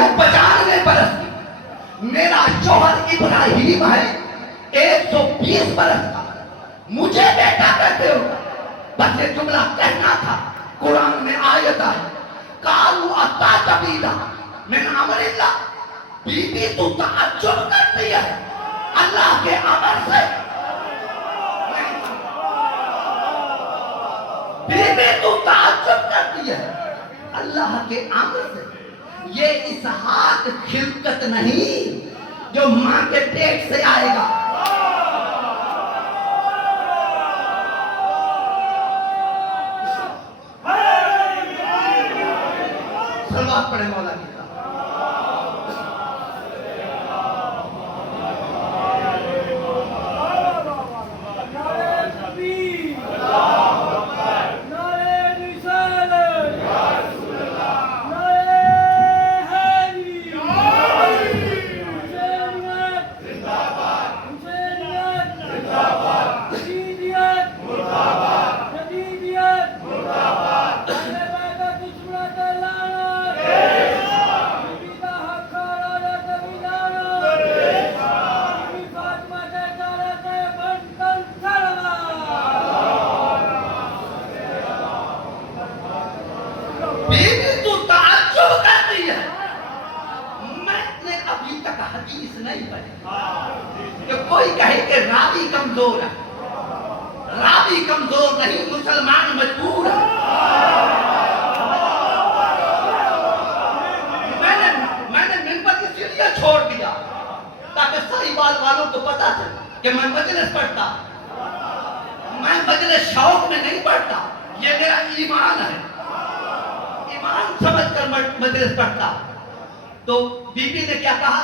ہوں 95 برس کی. میرا شوہر ابراہیم ہے 120 برس کا. مجھے بیٹا کہتے ہو. بس یہ جملہ کہنا تھا. قرآن میں آیت ہے قالوا اتعجبین من امر اللہ. بی بی تو تعجب کرتی ہے اللہ کے امر سے. بی بی تو تعجب کرتی ہے اللہ کے امر سے. یہ اسحاق خلقت نہیں جو ماں کے پیٹ سے آئے گا. صلوات پڑھے مولا کی. کوئی کہے کہ راوی کمزور ہے. راوی کمزور نہیں، مسلمان مجبور ہے. میں نے منبر اسی لیے چھوڑ دیا تاکہ صحیح بات والوں کو پتا چلے کہ میں مجلس پڑھتا. میں مجلس شوق میں نہیں پڑھتا. یہ میرا ایمان ہے. ایمان سمجھ کر مجلس پڑھتا. تو بی بی نے کیا کہا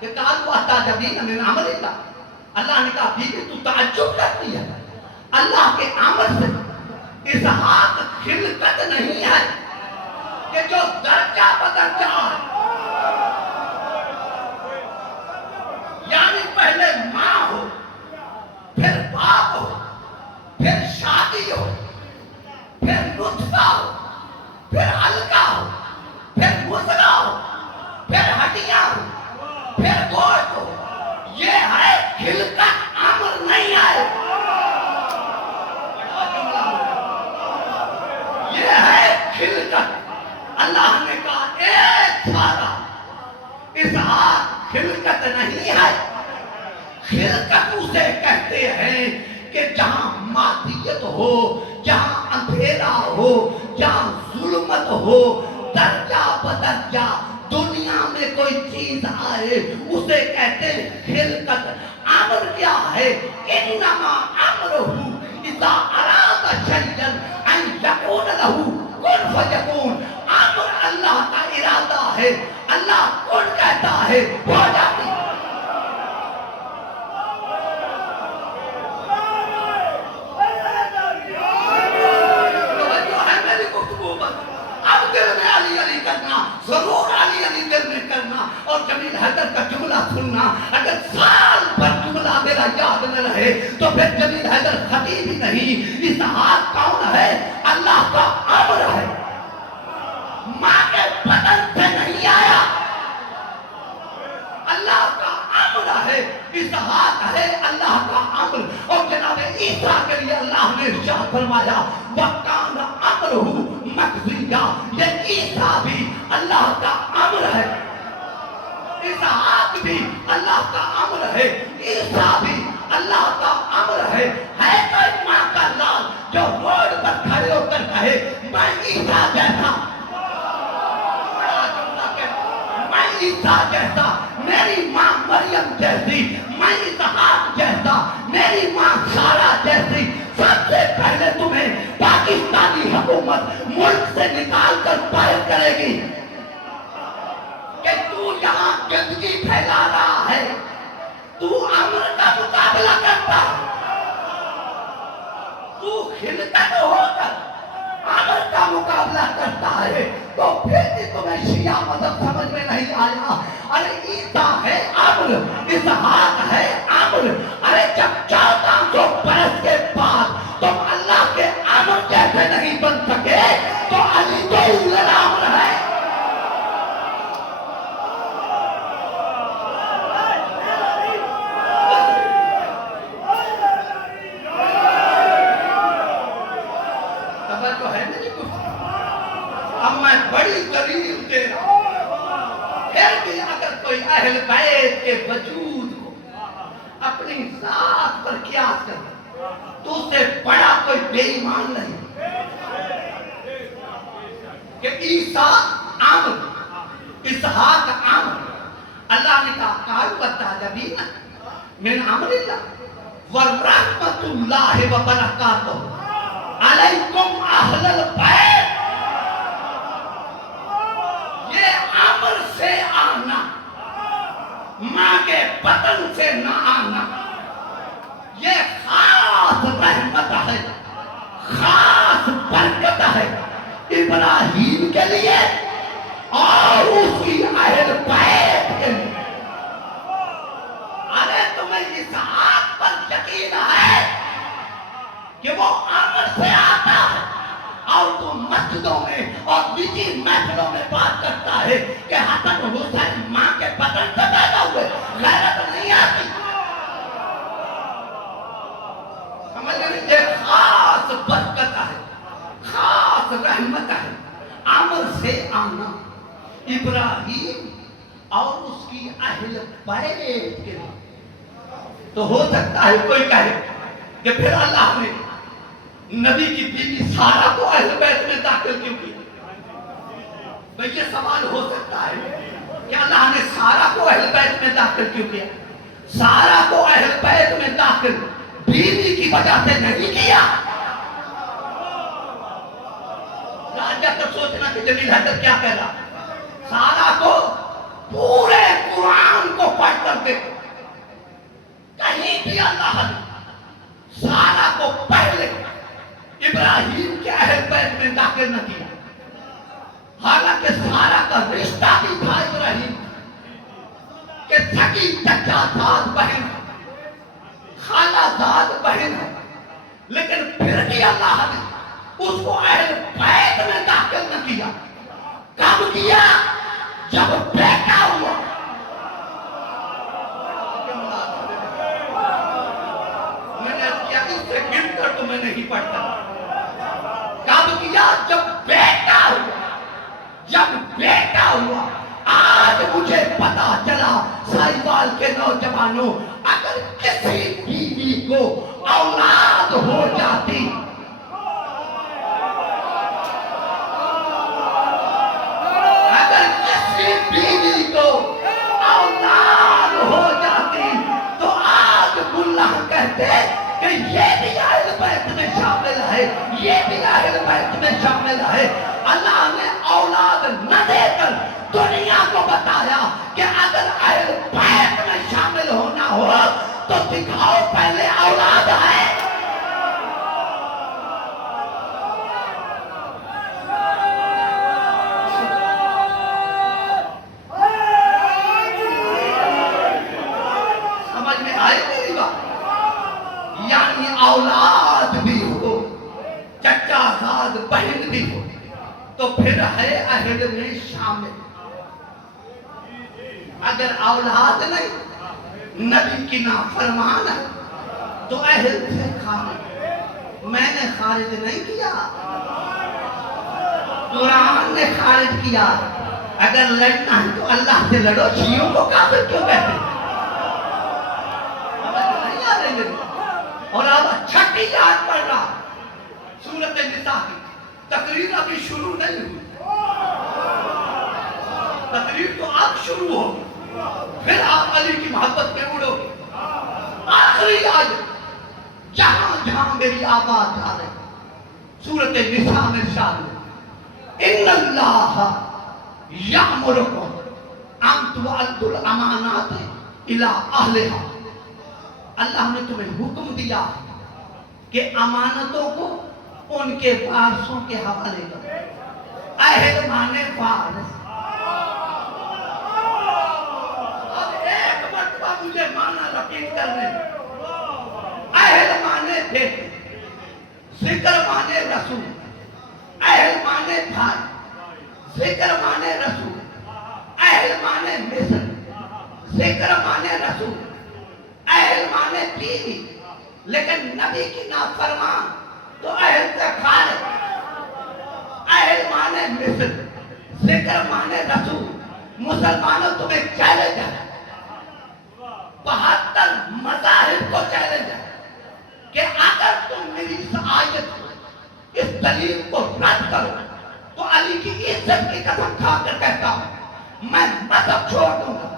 کہ قالوا اتعجبین من امر اللہ. اللہ نے کہا بی بی تو تعجب کرتی ہے اللہ کے امر سے. اسحاق خلقت نہیں ہے کہ جو درجہ بدرجہ ہے. یعنی پہلے ماں ہو، پھر باپ ہو، پھر شادی ہو، پھر نطفہ ہو، پھر علقہ ہو، پھر مضغہ ہو، پھر ہڈیاں ہو، پھر گوشت ہو. یہ ہے خلقت، امر نہیں ہے. یہ ہے خلقت. اللہ نے کہا ایک سارا. اسحاق خلقت نہیں ہے. خلقت اسے کہتے ہیں کہ جہاں مادیت ہو، جہاں اندھیرا ہو، جہاں ظلمت ہو، درجہ بدرجہ دنیا میں کوئی چیز آئے اسے کہتے ہیں خلقت. امر کیا ہے؟ انما امرہ اذا اراد شیئا ان یکون لہ کن فیکون. امر اللہ کا ارادہ ہے. اللہ کن کہتا ہے ہو جاتی. ضرور علی علی دل میں کرنا اور جمیل حیدر کا جملہ سننا. اگر سال پر جملہ میرا یاد نہ رہے تو پھر جمیل حیدر خطیب ہی نہیں. اسحاق کون ہے؟ اللہ کا امر ہے. ماں کے بدن سے نہیں آیا. اللہ کا امر ہے. اسحاق ہے اللہ کا امر. اور جناب عیسیٰ کے لیے اللہ نے ارشاد فرمایا وَكَانَ أَمْرُهُ مَقْضِيًّا. یہ عیسیٰ بھی اللہ کا امر ہے. اسحاق بھی اللہ کا امر ہے. عیسیٰ بھی اللہ کا امر ہے. ہے کوئی ماں کا لال جو روڈ پر کھڑے ہو کر کہے میں عیسیٰ جیسا، میں عیسیٰ جیسا، میری ماں مریم جیسی، میں اسحاق جیسا، میری ماں سارہ جیسی. سب سے پہلے تمہیں پاکستانی حکومت ملک سے نکال کر باہر کرے گی کہ تو یہاں گندگی پھیلا رہا ہے. تو امر کا مقابلہ کرتا ہے. تو خلقت ہو کر امر کا مقابلہ کرتا ہے. تو پھر بھی تمہیں شیعہ مذہب سمجھ میں نہیں آیا. ارے عیسیٰ ہے امر، اسحاق ہے امر. ارے جب 1400 برس کے بعد تم اللہ کے امر جیسے نہیں بن سکے تو علی تو اولل امر ہے. میں بڑی دلیل دے رہا ہوں۔ پھر بھی اگر کوئی اہل بیت کے وجود کو اپنی ذات پر قیاس کرے تو اس سے بڑا کوئی بے ایمان نہیں کہ عیسیٰ عامر اسحاق عامر اللہ نے کہا قالوا والتعجبین من امر اللہ ورحمت اللہ وبرکاتہ علیکم اہل البیت۔ یہ عامر سے آنا، ماں کے بطن سے نہ آنا، یہ خاص رحمت ہے، خاص برکت ہے ابراہیم کے لیے اور اس کی اہل بیت کے لیے۔ ارے تمہیں اسحاق پر یقین ہے کہ وہ عامر سے آتا ہے اور تو مسجدوں میں اور نجی محفلوں میں بات کرتا ہے کہ حسن حسین ماں کے بدن سے پیدا ہوئے، غیرت نہیں آتی؟ سمجھ گئے؟ یہ خاص برکت ہے، خاص رحمت ہے عامر سے آنا ابراہیم اور اس کی اہل بیت کے لیے۔ تو ہو سکتا ہے کوئی کہے کہ پھر اللہ نے نبی کی بیوی سارہ کو اہل بیت میں داخل کیوں کیا؟ بھئی یہ سوال ہو سکتا ہے کہ اللہ نے سارہ کو اہل بیت میں داخل کیوں کیا؟ سارہ کو اہل بیت میں داخل بیوی کی وجہ سے نہیں کیا۔ راجہ تک سوچنا کہ جمیل حیدر کیا کہہ رہا؟ سارہ کو پورے قرآن کو پڑھ کر دیکھو، کہیں بھی اللہ نے سارہ کو پہلے ابراہیم کے اہل بیت میں داخل نہ کیا، حالانکہ سارہ کا رشتہ بھی تھا ابراہیم کہ سکی چچا زاد بہن، خالہ زاد بہن ہے، لیکن پھر بھی اللہ نے اس کو اہل بیت میں داخل نہ کیا۔ کب کیا؟ جب بیٹا ہوا۔ میں نے کیا اس سے گر کر تو میں نہیں پڑھتا۔ کب کیا؟ جب بیٹا ہوا۔ جب بیٹا ہوا۔ آج مجھے پتا چلا سائیوال کے نوجوانوں، اگر کسی بیوی کو اولاد ہو جاتی، اگر کسی بیوی کو اولاد ہو جاتی تو آج ملا کہتے کہ یہ بھی اہل بیت میں شامل ہے، یہ بھی اہل بیت میں شامل ہے۔ اللہ نے اولاد نہ دے کر دنیا کو بتایا کہ اگر اہل بیت میں شامل ہونا ہو تو دکھاؤ پہلے اولاد ہے۔ سمجھ میں آئی میری بات؟ یعنی اولاد بھی ہو، چچا زاد بہن بھی ہو تو پھر ہے اہل میں شامل۔ اگر اولاد نہیں، نبی کی نافرمان ہے تو اہل سے خارج۔ میں نے خارج نہیں کیا، قرآن نے خارج کیا۔ اگر لڑنا ہے تو اللہ سے لڑو، شیعوں کو کافر کیوں کہتے ہیں؟ اور اب چھٹی یاد پڑھ رہا سورۃ النساء کی، تقریر ابھی شروع نہیں ہوئی، تقریر تو اب شروع ہوگی، پھر آپ علی کی محبت میں اڑو گے۔ آخری آیت جہاں جہاں میری آواز آ رہی، سورۃ النساء میں ارشاد ہے ان اللہ یأمرکم ان تؤدوا الامانات الی اہلہا۔ اللہ نے تمہیں حکم دیا کہ امانتوں کو ان کے وارثوں کے حوالے کرو۔ اہل مانے وارث۔ اب ایک مرتبہ مجھے مانا رپیٹ کرنے، اہل مانے بیٹے، ذکر مانے رسول، اہل مانے بھائی، ذکر مانے رسول، اہل مانے مصر، ذکر مانے رسول، اہل مانے بیوی، لیکن نبی کی نافرمان تو اہل سے خارج۔ اہل مانے مصر، ذکر مانے رسول. مسلمانوں تمہیں چیلنج ہے, 72 مذاہب کو چیلنج ہے کہ اگر تم میری اس آیت کو, اس دلیل کو رد کرو تو علی کی عزت کی قسم کھا کر کہتا ہوں میں مذہب چھوڑ دوں گا.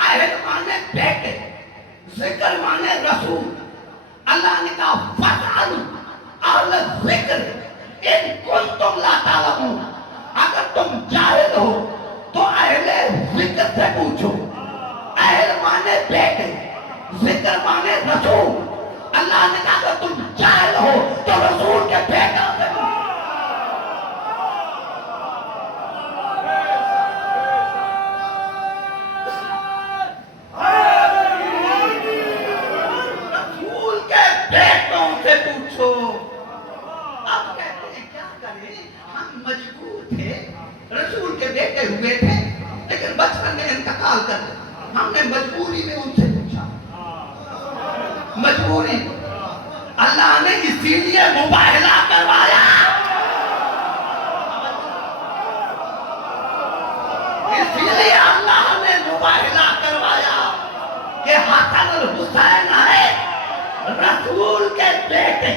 اہل مانے بیٹے, ذکر مانے رسول. اللہ نے کہا فَاسْأَلُوا اہل الذکر ان کنتم لا تعلمون, اگر تم جاہل ہو تو اہل ذکر سے پوچھو. اہل مانے بیٹے, ذکر مانے رسول. اللہ نے کہا اگر تم جاہل ہو تو رسول کے بیٹا سے پوچھو. رسول کے بیٹوں سے پوچھو. اب کہتے ہیں کیا کریں, ہم مجبور تھے, رسول کے بیٹے ہوئے تھے لیکن بچپن میں انتقال کر دیا. ہم نے مجبوری میں ان سے پوچھا, مجبوری. اللہ نے اسی لیے مباہلہ کروایا, اسی لیے اللہ نے مباہلہ کروایا کہ حسن الحسین ہے رسول کے بیٹے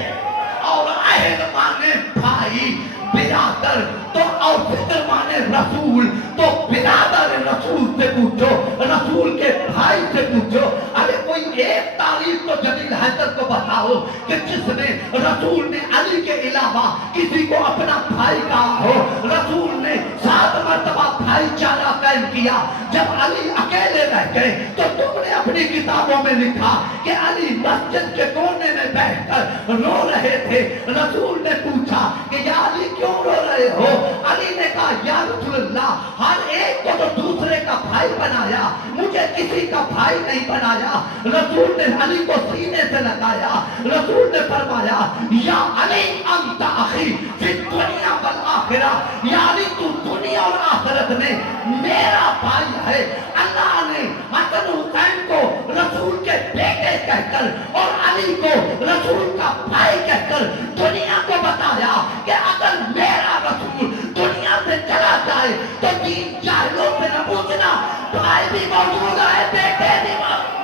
اور اہل مانے بھائی برادر, تو اور فکر مانے رسول تو برادر رسول سے پوچھو, رسول کے بھائی سے پوچھو. ارے کوئی ایک تاریخ تو جلیل حیدر کو بتاؤ کہ جس نے رسول نے علی کے علاوہ کسی کو اپنا بھائی کہا ہو. رسول نے 7 مرتبہ بھائی چارہ قائم کیا. جب علی اکیلے رہ گئے تو تم نے اپنی کتابوں میں لکھا کہ علی مسجد کے کونے میں بیٹھ کر رو رہے تھے. رسول نے پوچھا کہ یا علی کیوں رو رہے ہو؟ علی نے کہا یا رسول اللہ, ہر ایک کو تو دوسرے کا بھائی بنایا, مجھے کسی کا بھائی نہیں بنایا. رسول نے علی کو سینے سے لگایا. رسول نے فرمایا یا علی انت اخی فی الدنیا والآخرہ, یا علی تو دنیا اور آخرت میں میرا بھائی ہے. اللہ نے حسن حسین کو رسول کے بیٹے کہہ کر اور علی کو رسول کا بھائی کہہ کر دنیا کو بتایا کہ اگر میرا رسول دنیا سے چلا جائے تو دین جاہلوں سے نہ پوچھنا, بھائی بھی موجود ہے, بیٹے بھی موجود.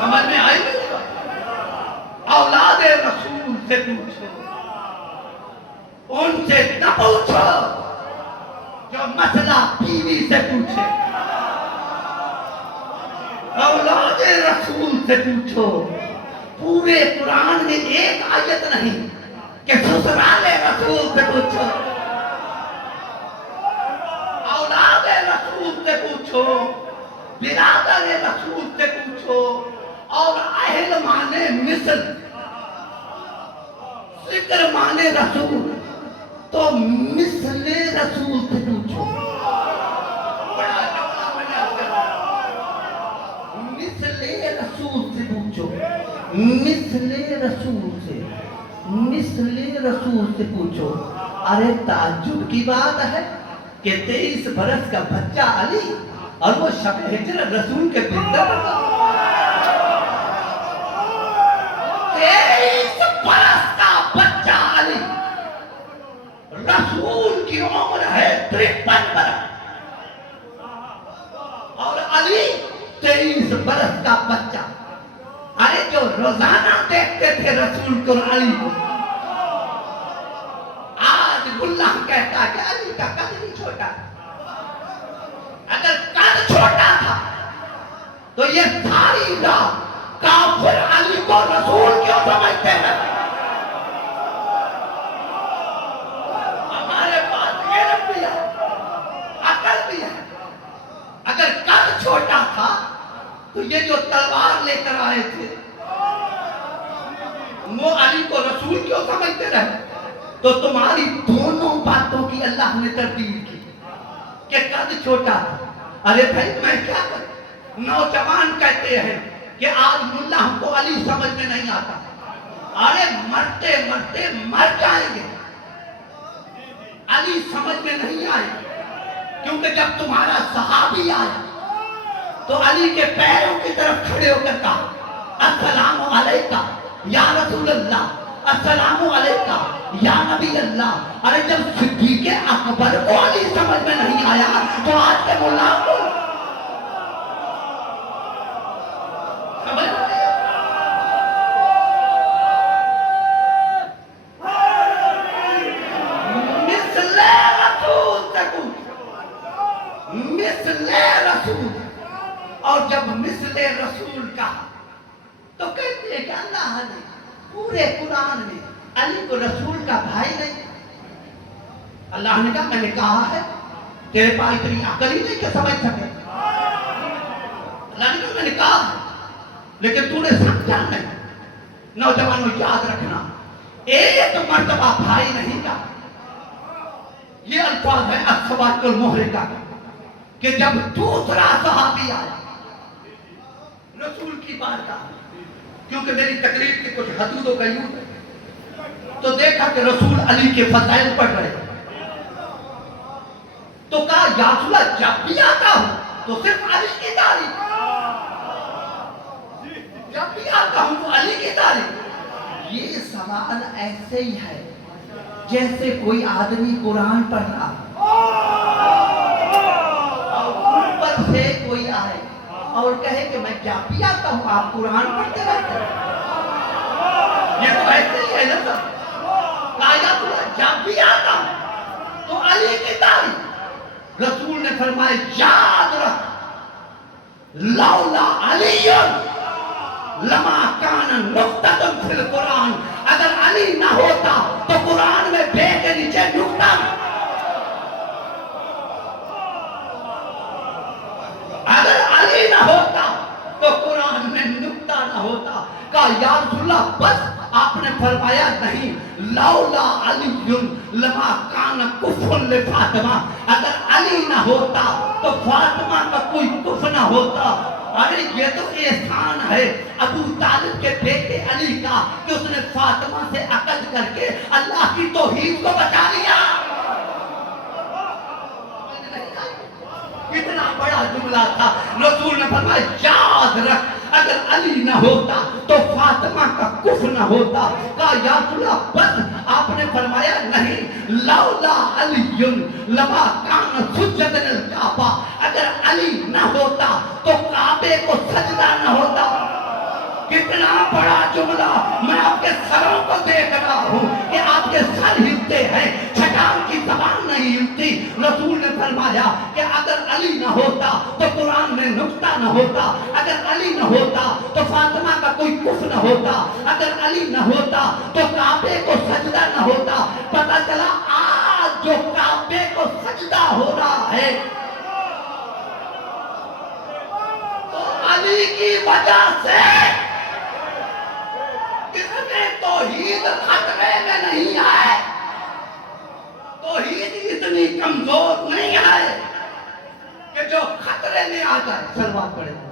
سمجھ میں آئی نہیں؟ اولاد رسول سے پوچھو, ان سے نہ پوچھو جو مسئلہ بیوی سے پوچھے. اولاد رسول سے پوچھو. پورے قرآن میں ایک آیت نہیں کہ سسرال رسول سے پوچھو. اولاد رسول سے پوچھو, برادر رسول سے پوچھو, اور اہل مانے مثل. ذکر مانے رسول تو مثل رسول سے پوچھو. مثل رسول سے پوچھو, مثل رسول سے, مثل رسول سے پوچھو. ارے تعجب کی بات ہے کہ 23 برس کا بچہ علی اور وہ شب ہجرت رسول کے بندر کا. 23 برس کا بچہ علی, رسول کی عمر ہے 53 برس, اور علی 23 برس کا بچہ. ارے جو روزانہ دیکھتے تھے رسول کو علی کو, آج اللہ کہتا کہ علی کا قد نہیں چھوٹا. اگر قد چھوٹا تھا تو یہ ساری رات کافر علی کو رسول کیوں سمجھتے ہیں؟ ہمارے پاس علم بھی ہے, عقل بھی ہے. اگر قد چھوٹا تھا تو یہ جو تلوار لے کر آئے تھے وہ علی کو رسول کیوں سمجھتے رہے؟ تو تمہاری دونوں باتوں کی اللہ نے تردید کی کہ قد چھوٹا تھا. ارے بھائی میں کیا کروں, نوجوان کہتے ہیں کہ آج ملا ہم کو علی سمجھ میں نہیں آتا. ارے مرتے مرتے مر جائیں گے, علی سمجھ میں نہیں آئے. کیونکہ جب تمہارا صحابی آیا تو علی کے پیروں کی طرف کھڑے ہو کر کہا السلام علیکہ یا رسول اللہ, السلام علیکہ یا نبی اللہ. ارے جب صدیق اکبر کو علی سمجھ میں نہیں آیا تو آج کے ملا کو سمجھ میں نہیں. مثل رسول تکون, مثل رسول. اور جب مثل رسول کہا تو کہتے ہیں کہ اللہ نے پورے قرآن میں علی کو رسول کا بھائی نہیں. اللہ نے کہا میں نے کہا ہے, تیرے پاس اتنی عقل ہی نہیں کہ سمجھ سکے. اللہ نے کہا میں نے کہا ہے لیکن تو نے سمجھا نہیں. نوجوانوں یاد رکھنا, ایک مرتبہ بھائی نہیں کا, یہ الفاظ ہے الصواعق المحرقہ کہ جب دوسرا صحابی آیا رسول کی بارگاہ, کیونکہ میری تقریر کی کچھ حدود و قیود ہے, تو دیکھا کہ رسول علی کے فضائل پڑھ رہے, تو کہا یا رسول اللہ جب بھی آتا ہوں تو صرف علی کی تعریف, جب بھی آتا ہوں تو علی کی تعریف. یہ سوال ایسے ہی ہے جیسے کوئی آدمی قرآن پڑھ رہا اور اوپر سے کوئی آئے اور کہے کہ میں جب بھی آتا ہوں آپ قرآن پڑھتے رہتے ہیں. یہ تو ایسے ہی ہے نا سر. کہا یا رسول اللہ جب بھی آتا ہوں تو علی کی تعریف. رسول نے فرمایا یاد رکھ لولا علی لما کان نقطۃ فی القرآن, اگر علی نہ ہوتا تو قرآن میں بے کے نیچے نقطہ, اگر علی نہ ہوتا تو قرآن میں نقطہ نہ ہوتا. کہا یا رسول اللہ بس, آپ نے فرمایا نہیں لولا علی لما کان کفر لفاطمہ, اگر علی نہ ہوتا تو فاطمہ کا کوئی کفر نہ ہوتا. ارے یہ تو احسان ہے ابو طالب کے بیٹے علی کا کہ اس نے فاطمہ سے عقد کر کے اللہ کی توحید کو بچا لیا. کتنا بڑا جملہ تھا. رسول نے فرمایا یاد رکھ اگر علی نہ ہوتا تو فاطمہ کا کفر نہ ہوتا. کہا یا رسول اللہ بس, آپ نے فرمایا نہیں لولا علی لما کان سجدۃ للکعبہ, اگر علی نہ ہوتا تو کعبے کو سجدہ نہ ہوتا. کتنا بڑا جملہ. میں آپ کے سروں کو دیکھ رہا ہوں کہ آپ کے سر ہلتے ہیں, چھٹان کی زبان نہیں ہلتی. رسول نے فرمایا کہ اگر علی نہ ہوتا تو قرآن میں نقطہ نہ ہوتا, اگر علی نہ ہوتا تو فاطمہ کا کوئی کفر نہ ہوتا, اگر علی نہ ہوتا تو کعبے کو سجدہ نہ ہوتا. پتہ چلا آج جو کعبے کو سجدہ ہو رہا ہے تو علی کی وجہ سے. توحید خطرے میں نہیں ہے, توحید اتنی کمزور نہیں ہے کہ جو خطرے میں آ جائے. سلوات پڑھے گا.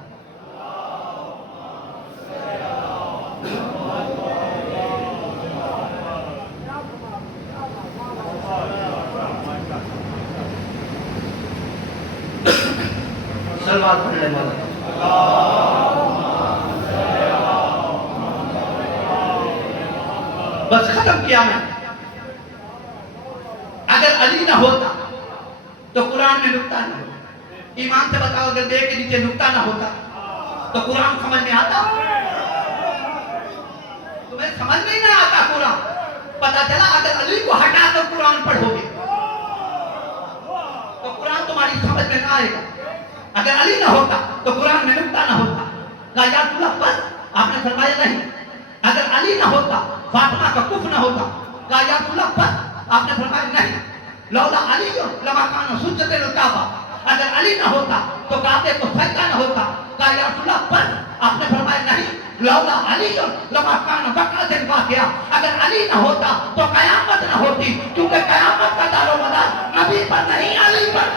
سلوات پڑھ لے مولا. بس ختم کیا میں. اگر علی نہ ہوتا تو قرآن میں نقطہ نہ ہوتا. ایمان سے بتاؤ اگر دے کے نیچے نقطہ نہ ہوتا تو قرآن سمجھ میں آتا؟ تمہیں سمجھ میں نہ آتا قرآن. پتا چلا اگر علی کو ہٹا کر قرآن پڑھو گے تو قرآن تمہاری سمجھ میں نہ آئے گا. اگر علی نہ ہوتا تو قرآن میں نقطہ نہ ہوتا. کہا یا رسول اللہ بس, آپ نے فرمایا نہیں اگر علی نہ ہوتا فاطمہ کا کفر نہ ہوتا. کہا یا رسول اللہ بس, آپ نے فرمایا نہیں لولا علی لما کان سجدۃ للکعبہ, اگر علی نہ ہوتا تو کعبے کو سجدہ نہ ہوتا. کہا یا رسول اللہ بس, آپ نے فرمایا نہیں لولا علی لما کان وقعۃ الواقعہ, اگر علی نہ ہوتا تو قیامت نہ ہوتی, کیونکہ قیامت کا دار و مدار نبی پر نہیں علی پر.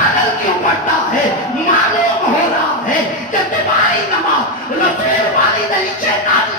خلل کیوں پڑتا ہے؟ معلوم ہو رہا ہے کہ تمہاری نماز رسول والی نہیں شیطانی